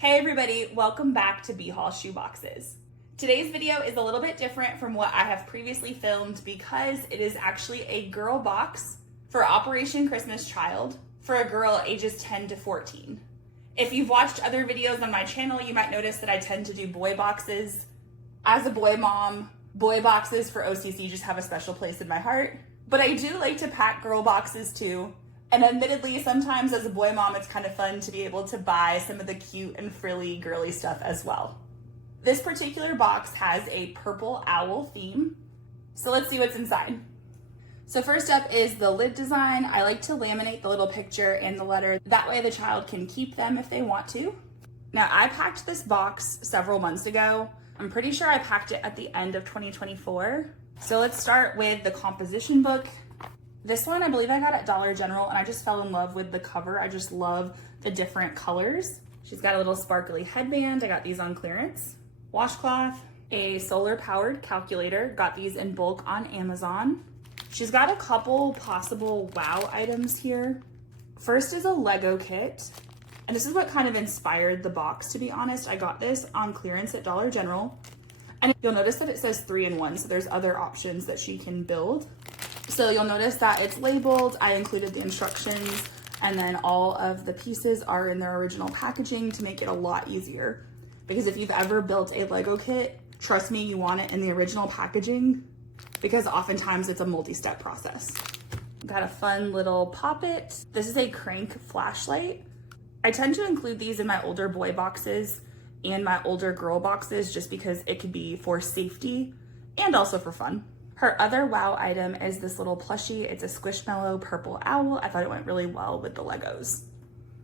Hey everybody, welcome back to B-Haul Shoeboxes. Today's video is a little bit different from what I have previously filmed because it is actually a girl box for Operation Christmas Child for a girl ages 10 to 14. If you've watched other videos on my channel, you might notice that I tend to do boy boxes. As a boy mom, boy boxes for OCC just have a special place in my heart. But I do like to pack girl boxes too. And admittedly, sometimes as a boy mom, it's kind of fun to be able to buy some of the cute and frilly girly stuff as well. This particular box has a purple owl theme. So let's see what's inside. So first up is the lid design. I like to laminate the little picture and the letter. That way the child can keep them if they want to. Now I packed this box several months ago. I'm pretty sure I packed it at the end of 2024. So let's start with the composition book. This one I believe I got at Dollar General and I just fell in love with the cover. I just love the different colors. She's got a little sparkly headband. I got these on clearance. Washcloth, a solar powered calculator. Got these in bulk on Amazon. She's got a couple possible wow items here. First is a Lego kit. And this is what kind of inspired the box, to be honest. I got this on clearance at Dollar General. And you'll notice that it says 3-in-1, so there's other options that she can build. So you'll notice that it's labeled. I included the instructions, and then all of the pieces are in their original packaging to make it a lot easier. Because if you've ever built a Lego kit, trust me, you want it in the original packaging because oftentimes it's a multi-step process. Got a fun little poppet. This is a crank flashlight. I tend to include these in my older boy boxes and my older girl boxes just because it could be for safety and also for fun. Her other wow item is this little plushie. It's a Squishmallow purple owl. I thought it went really well with the Legos.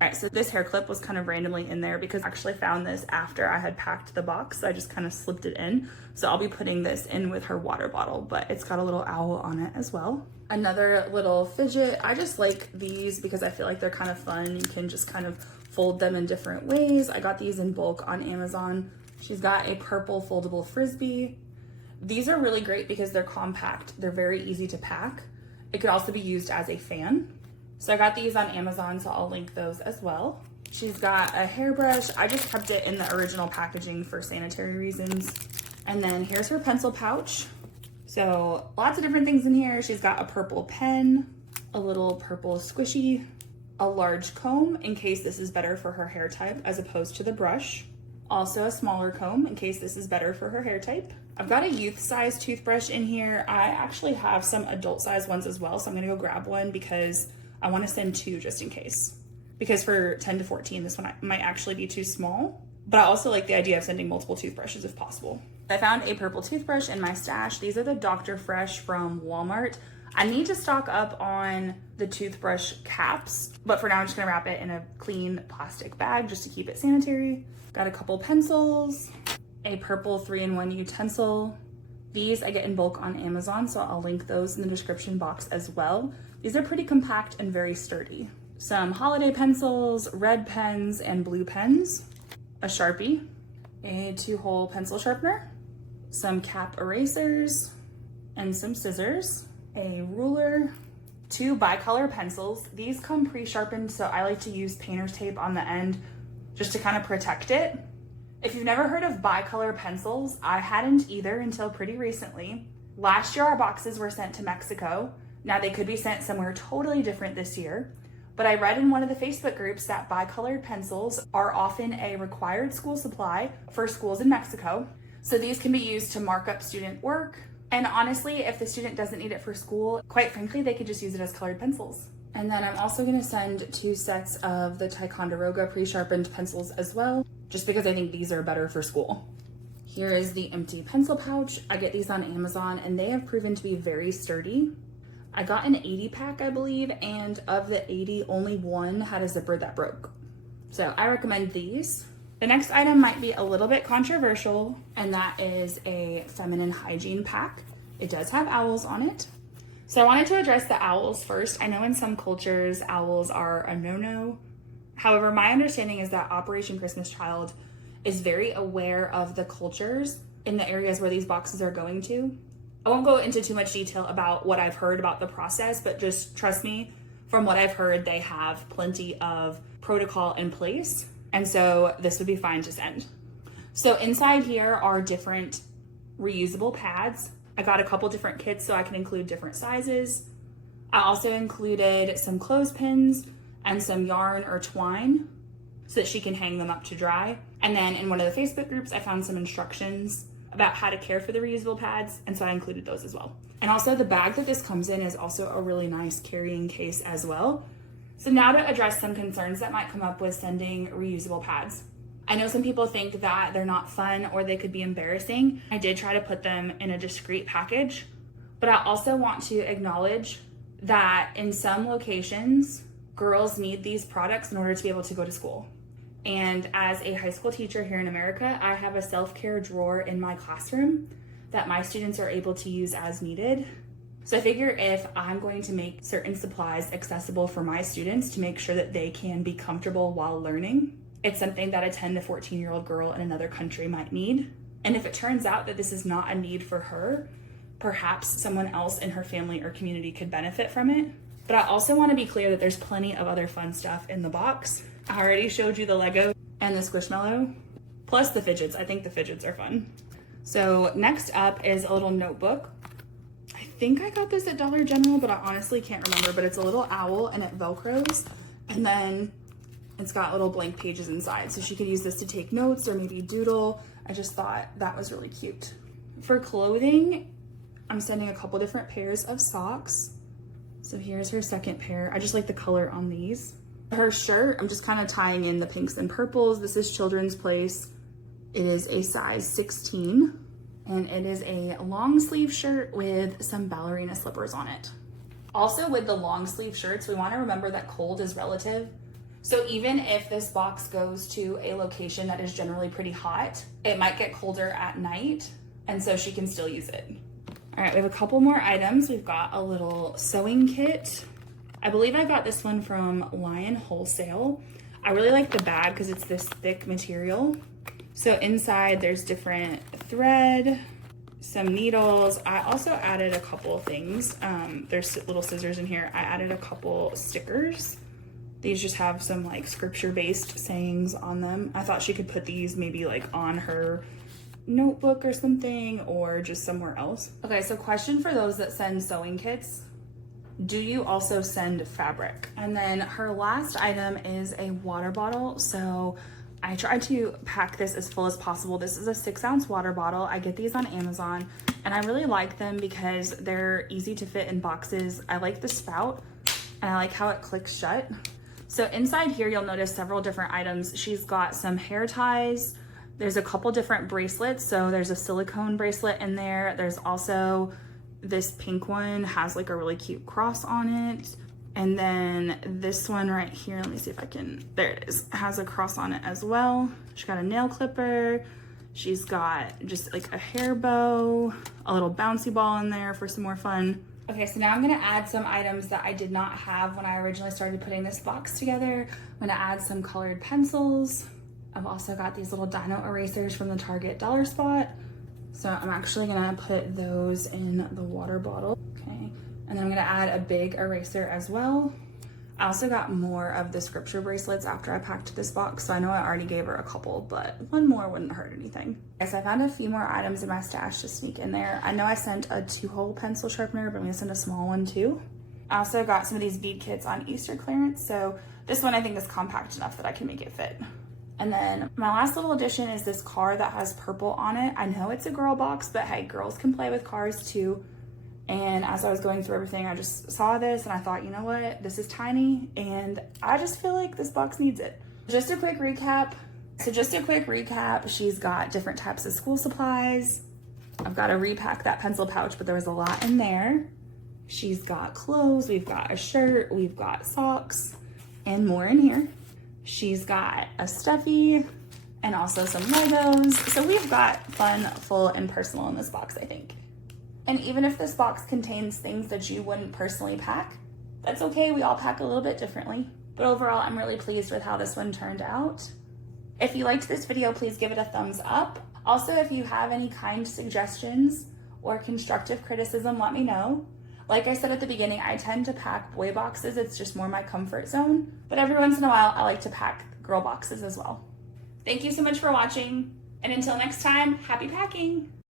All right, so this hair clip was kind of randomly in there because I actually found this after I had packed the box. So I just kind of slipped it in. So I'll be putting this in with her water bottle, but it's got a little owl on it as well. Another little fidget. I just like these because I feel like they're kind of fun. You can just kind of fold them in different ways. I got these in bulk on Amazon. She's got a purple foldable Frisbee. These are really great because they're compact. They're very easy to pack. It could also be used as a fan. So I got these on Amazon, so I'll link those as well. She's got a hairbrush. I just kept it in the original packaging for sanitary reasons. And then here's her pencil pouch. So lots of different things in here. She's got a purple pen, a little purple squishy, a large comb in case this is better for her hair type as opposed to the brush. Also a smaller comb in case this is better for her hair type. I've got a youth size toothbrush in here. I actually have some adult size ones as well, so I'm gonna go grab one because I wanna send two just in case. Because for 10 to 14, this one might actually be too small, but I also like the idea of sending multiple toothbrushes if possible. I found a purple toothbrush in my stash. These are the Dr. Fresh from Walmart. I need to stock up on the toothbrush caps, but for now I'm just gonna wrap it in a clean plastic bag just to keep it sanitary. Got a couple pencils, a purple 3-in-1 utensil. These I get in bulk on Amazon, so I'll link those in the description box as well. These are pretty compact and very sturdy. Some holiday pencils, red pens, and blue pens, a Sharpie, a 2-hole pencil sharpener, some cap erasers, and some scissors, a ruler, 2 bicolor pencils. These come pre-sharpened, so I like to use painter's tape on the end just to kind of protect it. If you've never heard of bicolor pencils, I hadn't either until pretty recently. Last year, our boxes were sent to Mexico. Now they could be sent somewhere totally different this year, but I read in one of the Facebook groups that bicolored pencils are often a required school supply for schools in Mexico. So these can be used to mark up student work. And honestly, if the student doesn't need it for school, quite frankly, they could just use it as colored pencils. And then I'm also gonna send 2 sets of the Ticonderoga pre-sharpened pencils as well, just because I think these are better for school. Here is the empty pencil pouch. I get these on Amazon and they have proven to be very sturdy. I got an 80 pack, I believe, and of the 80, only one had a zipper that broke. So I recommend these. The next item might be a little bit controversial, and that is a feminine hygiene pack. It does have owls on it. So I wanted to address the owls first. I know in some cultures, owls are a no-no. However, my understanding is that Operation Christmas Child is very aware of the cultures in the areas where these boxes are going to. I won't go into too much detail about what I've heard about the process, but just trust me, from what I've heard, they have plenty of protocol in place. And so this would be fine to send. So inside here are different reusable pads. I got a couple different kits so I can include different sizes. I also included some clothespins and some yarn or twine so that she can hang them up to dry. And then in one of the Facebook groups, I found some instructions about how to care for the reusable pads, and so I included those as well. And also the bag that this comes in is also a really nice carrying case as well. So now to address some concerns that might come up with sending reusable pads. I know some people think that they're not fun or they could be embarrassing. I did try to put them in a discreet package, but I also want to acknowledge that in some locations, girls need these products in order to be able to go to school. And as a high school teacher here in America, I have a self-care drawer in my classroom that my students are able to use as needed. So I figure if I'm going to make certain supplies accessible for my students to make sure that they can be comfortable while learning, it's something that a 10 to 14-year-old girl in another country might need. And if it turns out that this is not a need for her, perhaps someone else in her family or community could benefit from it. But I also want to be clear that there's plenty of other fun stuff in the box. I already showed you the Lego and the Squishmallow, plus the fidgets. I think the fidgets are fun. So next up is a little notebook. I think I got this at Dollar General, but I honestly can't remember, but it's a little owl and it Velcros. And then it's got little blank pages inside. So she could use this to take notes or maybe doodle. I just thought that was really cute. For clothing, I'm sending a couple different pairs of socks. So here's her second pair. I just like the color on these. Her shirt, I'm just kind of tying in the pinks and purples. This is Children's Place. It is a size 16, and it is a long sleeve shirt with some ballerina slippers on it. Also with the long sleeve shirts, we want to remember that cold is relative. So even if this box goes to a location that is generally pretty hot, it might get colder at night, and so she can still use it. All right, we have a couple more items. We've got a little sewing kit. I believe I got this one from Lion Wholesale. I really like the bag because it's this thick material. So inside there's different thread, some needles. I also added a couple things. There's little scissors in here. I added a couple stickers. These just have some like scripture-based sayings on them. I thought she could put these maybe like on her notebook or something, or just somewhere else. Okay, so question for those that send sewing kits. Do you also send fabric? And then her last item is a water bottle. So I tried to pack this as full as possible. This is a 6-ounce water bottle. I get these on Amazon and I really like them because they're easy to fit in boxes. I like the spout and I like how it clicks shut. So inside here, you'll notice several different items. She's got some hair ties. There's a couple different bracelets. So there's a silicone bracelet in there. There's also this pink one has like a really cute cross on it. And then this one right here, let me see if I can, there it is, has a cross on it as well. She's got a nail clipper. She's got just like a hair bow, a little bouncy ball in there for some more fun. Okay, so now I'm gonna add some items that I did not have when I originally started putting this box together. I'm gonna add some colored pencils. I've also got these little dino erasers from the Target Dollar Spot. So I'm actually gonna put those in the water bottle, okay? And then I'm gonna add a big eraser as well. I also got more of the scripture bracelets after I packed this box, so I know I already gave her a couple, but one more wouldn't hurt anything. Yes, I found a few more items in my stash to sneak in there. I know I sent a 2-hole pencil sharpener, but I'm gonna send a small one too. I also got some of these bead kits on Easter clearance, so this one I think is compact enough that I can make it fit. And then my last little addition is this car that has purple on it. I know it's a girl box, but hey, girls can play with cars too. And as I was going through everything, I just saw this and I thought, you know what, this is tiny and I just feel like this box needs it. Just a quick recap. She's got different types of school supplies. I've got to repack that pencil pouch, but there was a lot in there. She's got clothes, we've got a shirt, we've got socks, and more in here. She's got a stuffy and also some Legos. So we've got fun, full, and personal in this box, I think. And even if this box contains things that you wouldn't personally pack, that's okay. We all pack a little bit differently. But overall, I'm really pleased with how this one turned out. If you liked this video, please give it a thumbs up. Also, if you have any kind suggestions or constructive criticism, let me know. Like I said at the beginning, I tend to pack boy boxes. It's just more my comfort zone. But every once in a while, I like to pack girl boxes as well. Thank you so much for watching, and until next time, happy packing!